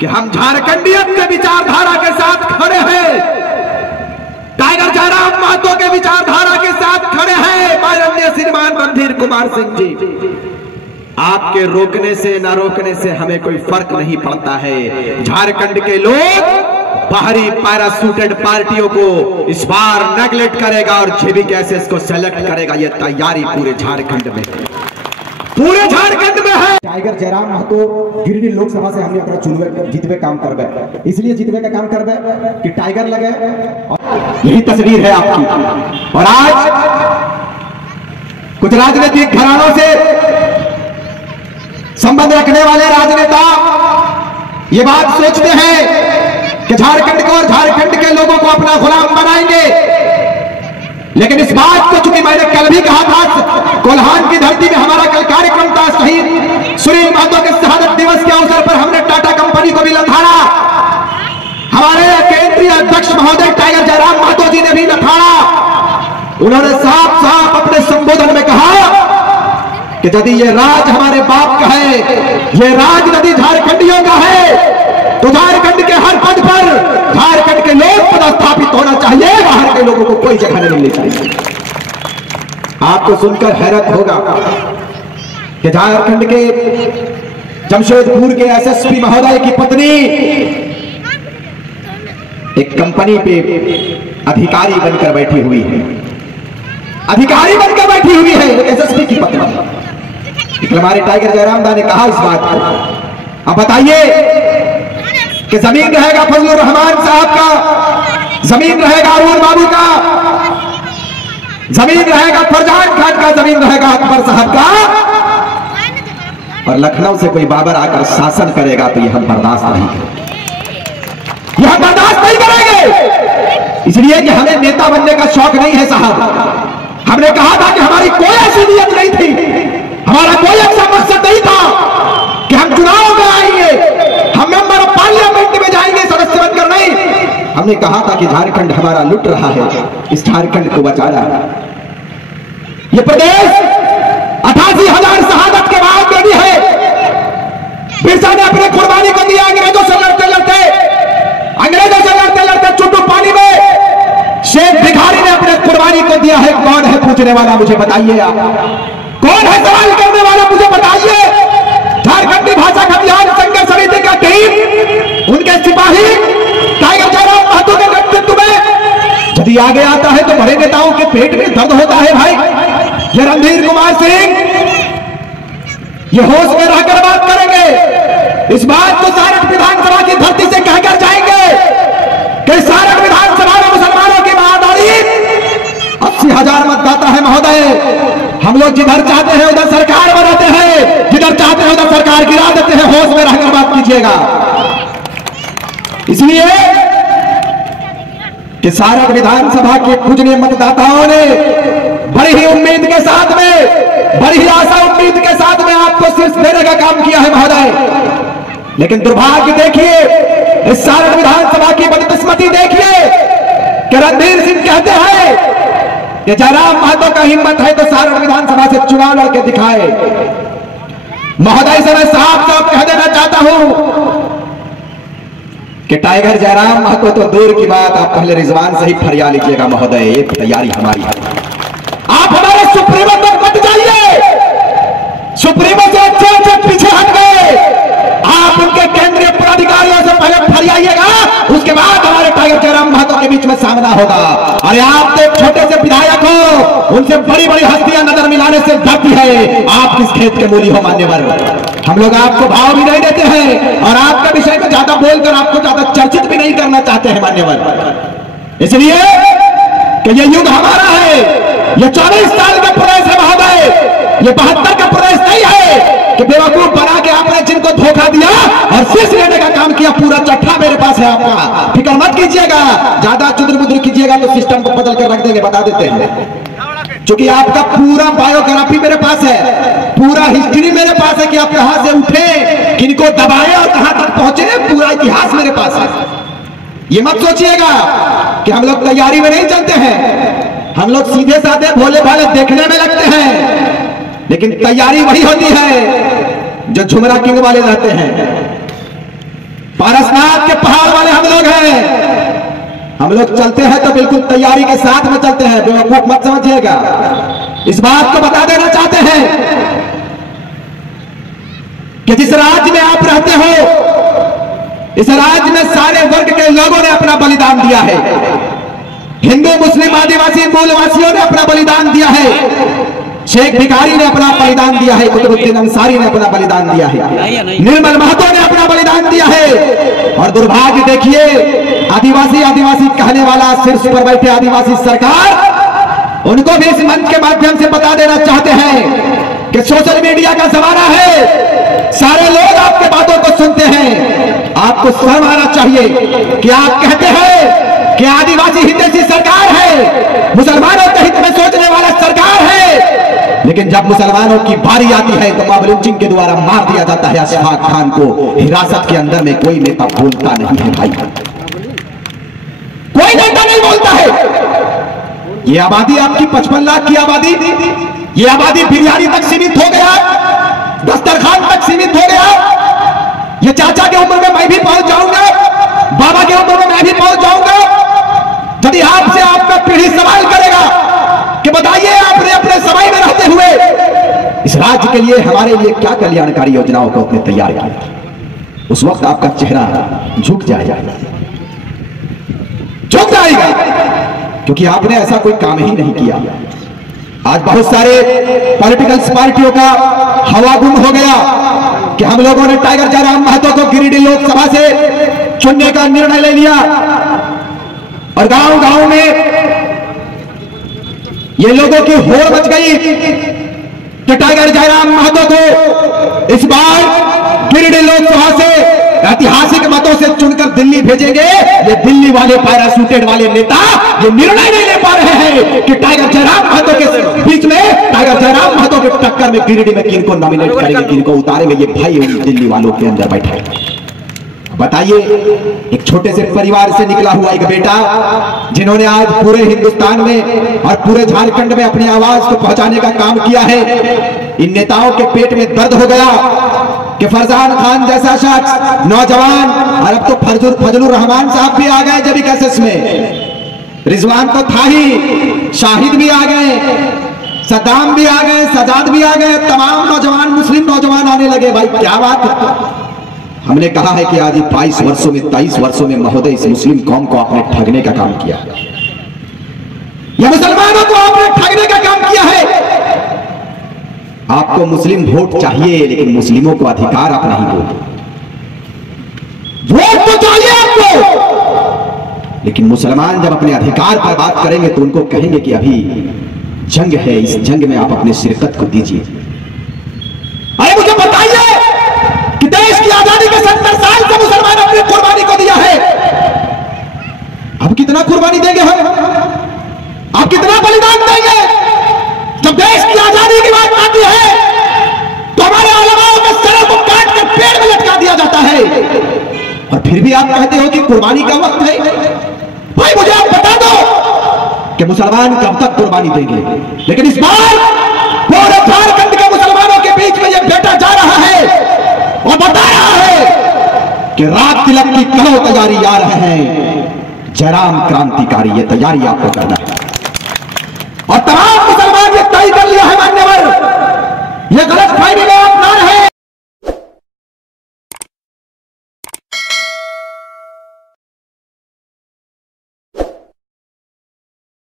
कि हम झारखंडियत के विचारधारा के साथ खड़े हैं, टाइगर जयराम महतो के विचारधारा के साथ खड़े हैं। माननीय श्रीमान रणधीर कुमार सिंह जी, आपके रोकने से ना रोकने से हमें कोई फर्क नहीं पड़ता है। झारखंड के लोग बाहरी पैरासूटेड पार्टियों को इस बार नेगलेक्ट करेगा और जेबी कैसेस को सेलेक्ट करेगा। यह तैयारी पूरे झारखंड में है। टाइगर जयराम महतो गिरिडीह लोकसभा से हमने अपना चुनवे जीतवे काम करबे, इसलिए जीतवे का काम करबे कि टाइगर लगे। यही तस्वीर है आपकी। और आज कुछ राजनीतिक घरानों से संबंध रखने वाले राजनेता ये बात सोचते हैं कि झारखंड को और झारखंड के लोगों को अपना गुलाम बनाएंगे, लेकिन इस बात को चूंकि मैंने कल भी कहा था, कोल्हान की धरती में हमारा कल कार्यक्रम था, शहीद सुनील महतो के शहादत दिवस के अवसर पर हमने टाटा कंपनी को भी लथाड़ा, हमारे केंद्रीय अध्यक्ष महोदय टाइगर जयराम महतो जी ने भी लथाड़ा। उन्होंने साफ साफ अपने संबोधन में कहा कि यदि ये राज हमारे बाप का है, ये राज यदि झारखंडियों का है, तो झारखंड के हर पद पर झारखंड के लोग पदस्थापित होना चाहिए, बाहर के लोगों को कोई जगह नहीं मिलनी चाहिए। आपको सुनकर हैरत होगा कि झारखंड के जमशेदपुर के एसएसपी महोदय की पत्नी एक कंपनी पे अधिकारी बनकर बैठी हुई है, अधिकारी बनकर बैठी हुई है एसएसपी की पत्नी। हमारे टाइगर जयराम दा ने कहा इस बात को। अब बताइए कि जमीन रहेगा फजलुर रहमान साहब का, जमीन रहेगा अरुण बाबू का, जमीन रहेगा फरजान खान का, जमीन रहेगा अकबर साहब का, और लखनऊ से कोई बाबर आकर शासन करेगा तो यह हम बर्दाश्त नहीं करेंगे, यह बर्दाश्त नहीं करेंगे। इसलिए कि हमें नेता बनने का शौक नहीं है साहब। हमने कहा था कि हमारी कोई ऐसी नीयत नहीं थी, हमारा कोई ऐसा मकसद नहीं था कि हम चुनाव में आएंगे, हम मेंबर ऑफ पार्लियामेंट में जाएंगे सदस्य बनकर, नहीं। हमने कहा था कि झारखंड हमारा लुट रहा है, इस झारखंड को बचाना। ये प्रदेश 88,000 शहादत के बाद रेडी है। बिरसा ने अपने कुर्बानी को दिया, अंग्रेजों से लड़ते लड़ते चुट्टू पानी में शेख भिखारी ने अपने कुर्बानी को दिया है। कौन है पूछने वाला, मुझे बताइए आप, कौन है सवाल करने वाला, मुझे बताइए। झारखंडी भाषा अभियान संघर्ष समिति का टीम, उनके सिपाही टाइगर जयराम महतो के नेतृत्व में यदि आगे आता है तो बड़े नेताओं के पेट में दर्द होता है भाई। ये रणधीर कुमार सिंह ये होश में रहकर बात करेंगे, इस बात को सारण विधानसभा की धरती से कहकर जाएंगे कि सारण विधानसभा में मुसलमानों की महादारी 80,000 मतदाता है महोदय। हम लोग जिधर चाहते हैं उधर सरकार बनाते हैं, जिधर चाहते हैं उधर सरकार गिरा देते हैं। होश में रहकर बात कीजिएगा। इसलिए कि सारण विधानसभा के पूजनीय मतदाताओं ने बड़ी ही उम्मीद के साथ में, बड़ी ही आशा उम्मीद के साथ में आपको शीर्ष देने का काम किया है महोदय। लेकिन दुर्भाग्य देखिए, इस सारण विधानसभा की बदकिस्मती देखिए कि रणधीर सिंह कहते हैं कि जयराम महतो का हिम्मत है तो सारण विधानसभा से चुनाव लड़के दिखाए। महोदय से मैं साफ साफ कह देना चाहता हूं कि टाइगर जयराम महतो तो दूर की बात, आप पहले रिजवान से ही फरिया लीजिएगा महोदय, ये तैयारी हमारी है। आप हमारे सुप्रीमो तक मत जाइए, सुप्रीमो से अच्छे पीछे हट गए। आप उनके केंद्रीय पदाधिकारियों से पहले फरियाइएगा, उसके बाद हमारे टाइगर जयराम महतो के बीच में सामना होगा। अरे आप तो एक छोटे से विधायक हो, उनसे बड़ी बड़ी हस्तियां नजर मिलाने से डरती है। आप किस खेत के मूली हो मान्यवर, हम लोग आपको भाव भी नहीं देते हैं और आपके विषय में ज्यादा बोलकर आपको ज्यादा चर्चित भी नहीं करना चाहते हैं मान्यवर। इसलिए कि ये युग हमारा है, ये 24 साल का प्रदेश है महोदय, ये 72 का प्रदेश नहीं है कि बेवकूफ बना के आपने जिनको धोखा दिया और शीश लेने का काम किया। पूरा चट्टा मेरे पास है आपका, फिक्र मत कीजिएगा। ज्यादा चुदर बुदर कीजिएगा तो सिस्टम को बदल कर रख देंगे, बता देते हैं। क्योंकि आपका पूरा बायोग्राफी मेरे पास है, पूरा हिस्ट्री मेरे पास है कि आप कहां से उठे, किनको दबाए और कहां तक पहुंचे, पूरा इतिहास मेरे पास है। ये मत सोचिएगा कि हम लोग तैयारी में नहीं चलते हैं, हम लोग सीधे साधे भोले भाले देखने में लगते हैं, लेकिन तैयारी वही होती है जो झुमरा किंग वाले रहते हैं। पारसनाथ के पहाड़ वाले हम लोग हैं। हम लोग चलते हैं तो बिल्कुल तैयारी के साथ में चलते हैं, बेवकूफ मत समझिएगा। इस बात को बता देना चाहते हैं कि जिस राज्य में आप रहते हो, इस राज्य में सारे वर्ग के लोगों ने अपना बलिदान दिया है। हिंदू, मुस्लिम, आदिवासी, मूलवासियों ने अपना बलिदान दिया है। शेख भिखारी ने अपना बलिदान दिया है, कुतुबुद्दीन अंसारी ने अपना बलिदान दिया है, निर्मल महतो ने अपना बलिदान दिया है। और दुर्भाग्य देखिए, आदिवासी आदिवासी कहने वाला शीर्ष पर बैठे आदिवासी सरकार, उनको भी इस मंच के माध्यम से बता देना चाहते हैं कि सोशल मीडिया का जमाना है, सारे लोग आपके बातों को सुनते हैं। आपको शर्म आना चाहिए कि आप कहते हैं कि आदिवासी हितैषी सरकार है, मुसलमानों के हित में सोचने वाला सरकार है, लेकिन जब मुसलमानों की बारी आती है तो मॉब लिंचिंग के द्वारा मार दिया जाता है अशफाक खान को। हिरासत के अंदर में कोई नेता बोलता नहीं है भाई, कोई नेता नहीं बोलता है। ये आबादी आपकी 55 लाख की आबादी, ये आबादी बिरयानी तक सीमित हो गया, दस्तरखान तक सीमित हो गया। ये चाचा की उम्र में मैं भी पहुंच जाऊंगा, बाबा की उम्र में मैं भी पहुंच जाऊंगा। यदि आपसे आपका पीढ़ी सवाल करेगा कि बताइए आपने अपने समय में रहते हुए इस राज्य के लिए, हमारे लिए क्या कल्याणकारी योजनाओं को अपने तैयार किया, उस वक्त आपका चेहरा झुक जाएगा, झुक जाएगा, क्योंकि आपने ऐसा कोई काम ही नहीं किया। आज बहुत सारे पॉलिटिकल पार्टियों का हवा गुम हो गया कि हम लोगों ने टाइगर जयराम महतो को गिरिडीह लोकसभा से चुनने का निर्णय ले लिया, और गांव गांव में ये लोगों की होड़ मच गई कि टाइगर जयराम महतो को इस बार गिरिडीह लोकसभा से ऐतिहासिक मतों से चुनकर दिल्ली भेजेंगे। ये दिल्ली वाले पैराशूटेड वाले नेता ये निर्णय नहीं ले पा रहे हैं कि टाइगर जयराम महतो के बीच में, टाइगर जयराम महतो के टक्कर में गिरिडीह में किनको नॉमिनेट करेंगे, किनको उतारेंगे। ये भाई दिल्ली वालों के अंदर बैठा है। बताइए, एक छोटे से परिवार से निकला हुआ एक बेटा, जिन्होंने आज पूरे हिंदुस्तान में और पूरे झारखंड में अपनी आवाज को पहुंचाने का काम किया है। इन नेताओं के पेट में दर्द हो गया कि फरजान खान जैसा शख्स, नौजवान, और अब तो फजलुर रहमान साहब भी आ गए जब केसेस में, रिजवान तो था ही, शाहिद भी आ गए, सद्दाम भी आ गए, सजाद भी आ गए, तमाम नौजवान, मुस्लिम नौजवान आने लगे। भाई क्या बात है। हमने कहा है कि आज 22 वर्षों में, 23 वर्षों में महोदय इस मुस्लिम कौम को आपने ठगने का काम किया, या मुसलमानों को आपने ठगने का काम किया है। आपको मुस्लिम वोट चाहिए, लेकिन मुस्लिमों को अधिकार आप नहीं दोगे। वोट तो चाहिए आपको, लेकिन मुसलमान जब अपने अधिकार पर बात करेंगे तो उनको कहेंगे कि अभी जंग है, इस जंग में आप अपने शिरकत को दीजिए। अरे मुझे बताइए कि देश की आजादी के 70 साल से मुसलमान अपनी कुर्बानी को दिया है, अब कितना कुर्बानी देंगे हम? आप कितना बलिदान देंगे? जब देश की आजादी की बात आती है तो हमारे उलमाओं के सरों को काट कर पेड़ में लटका दिया जाता है, और फिर भी आप कहते हो कि कुर्बानी का वक्त है। भाई मुझे आप बता दो कि मुसलमान कब तक कुर्बानी देंगे। लेकिन इस बार पूरे झारखंड के मुसलमानों के बीच में यह बेटा जा रहा है और बता रहा है कि रात तिलक की करो तैयारी आ रहे हैं, जयराम क्रांतिकारी, ये तैयारी आपको करना है। और तमाम मुसलमान ये तय कर लिया है मान्यवर, ये गलत फहमी में आप ना रहे